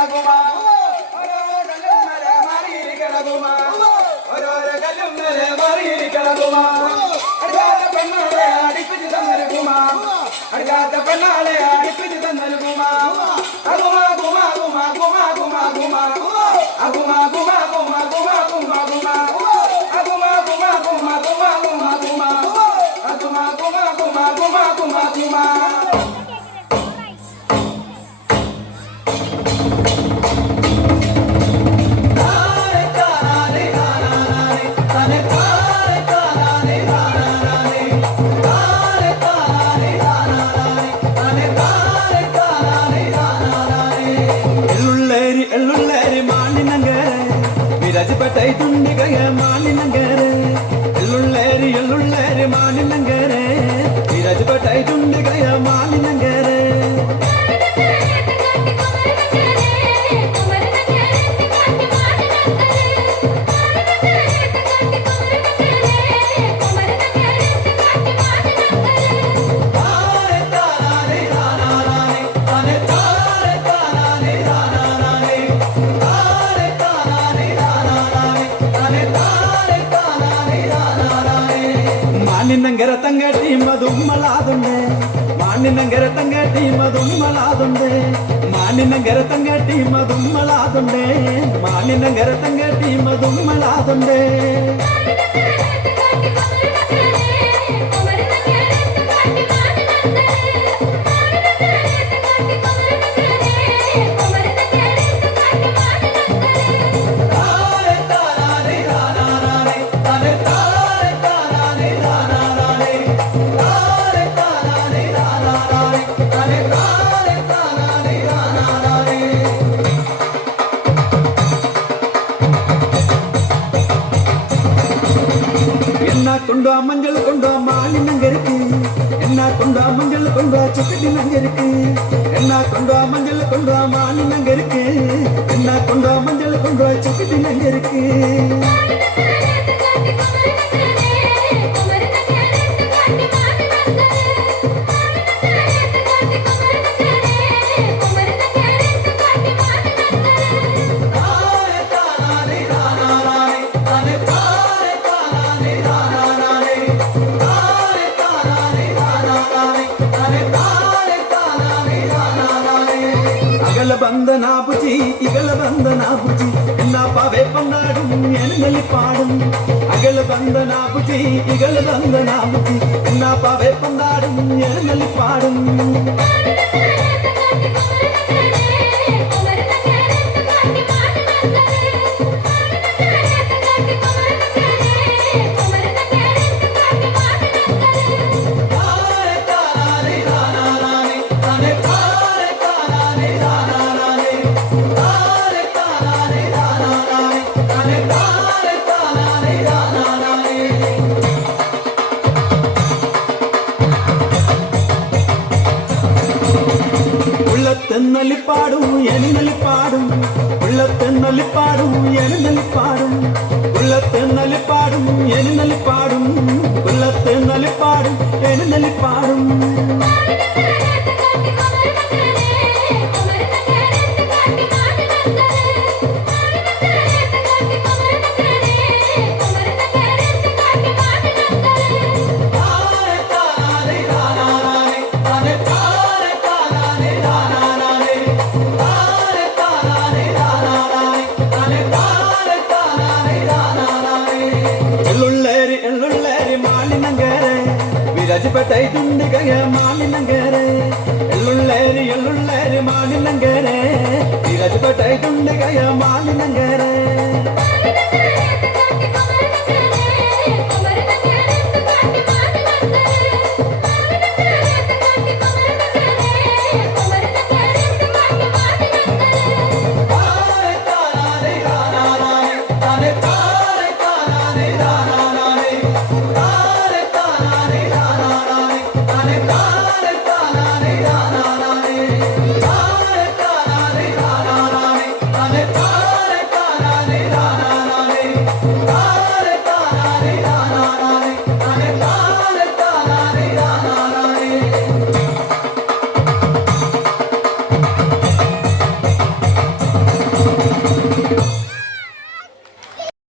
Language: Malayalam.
കിടക്കുമാ ഓരോരോ കല്ലും മേലെ മാറിയിരിക്കണകുമാ അടുക്കാത്ത പെണ്ണാളെ അടിപ്പിച്ച് തന്നൽകുമാ അടുക്കാത്ത പെണ്ണാളെ അടിപ്പിച്ച് തന്നൽകുമാ അകുമാ കുമാ കുമാ കുമാ കുമാ കുമാ അകുമാ കുമാ കുമാ കുമാ കുമാ കുമാ അകുമാ കുമാ കുമാ കുമാ കുമാ കുമാ അകുമാ കുമാ കുമാ കുമാ കുമാ കുമാ राजपटाई दुंडी गया मानी नंगरे एल्लुल्लेरी मानी नंगरे राजपटाई दुंडी गया मानी नंगरे మానినంగర తంగటి మధుమ్మలాదుండే మానినంగర తంగటి మధుమ్మలాదుండే మానినంగర తంగటి మధుమ్మలాదుండే మానినంగర తంగటి మధుమ్మలాదుండే கொண்டா மஞ்சள் கொண்டா மாலி நங்கருக்கு என்ன கொண்டா மஞ்சள் கொண்டா சுக்கடி நங்கருக்கு என்ன கொண்டா மஞ்சள் கொண்டா மாலி நங்கருக்கு என்ன கொண்டா மஞ்சள் கொண்டா சுக்கடி நங்கருக்கு बंदना बुझी इगल बंदना बुझी इन्ना पावे पंगाड़ू एनली पाड़ू अगल बंदना बुझी इगल बंदना बुझी इन्ना पावे पंगाड़ू एनली पाड़ू உள்ளத்தென்னலி பாடும் எனினலி பாடும் உள்ளத்தென்னலி பாடும் எனினலி பாடும் உள்ளத்தென்னலி பாடும் எனினலி பாடும் உள்ளத்தென்னலி பாடும் எனினலி பாடும் राजपटाई दुंडी गया मानी नंगरे एल्लुल्लेरी मानी नंगरे राजपटाई दुंडी गया मानी नंगरे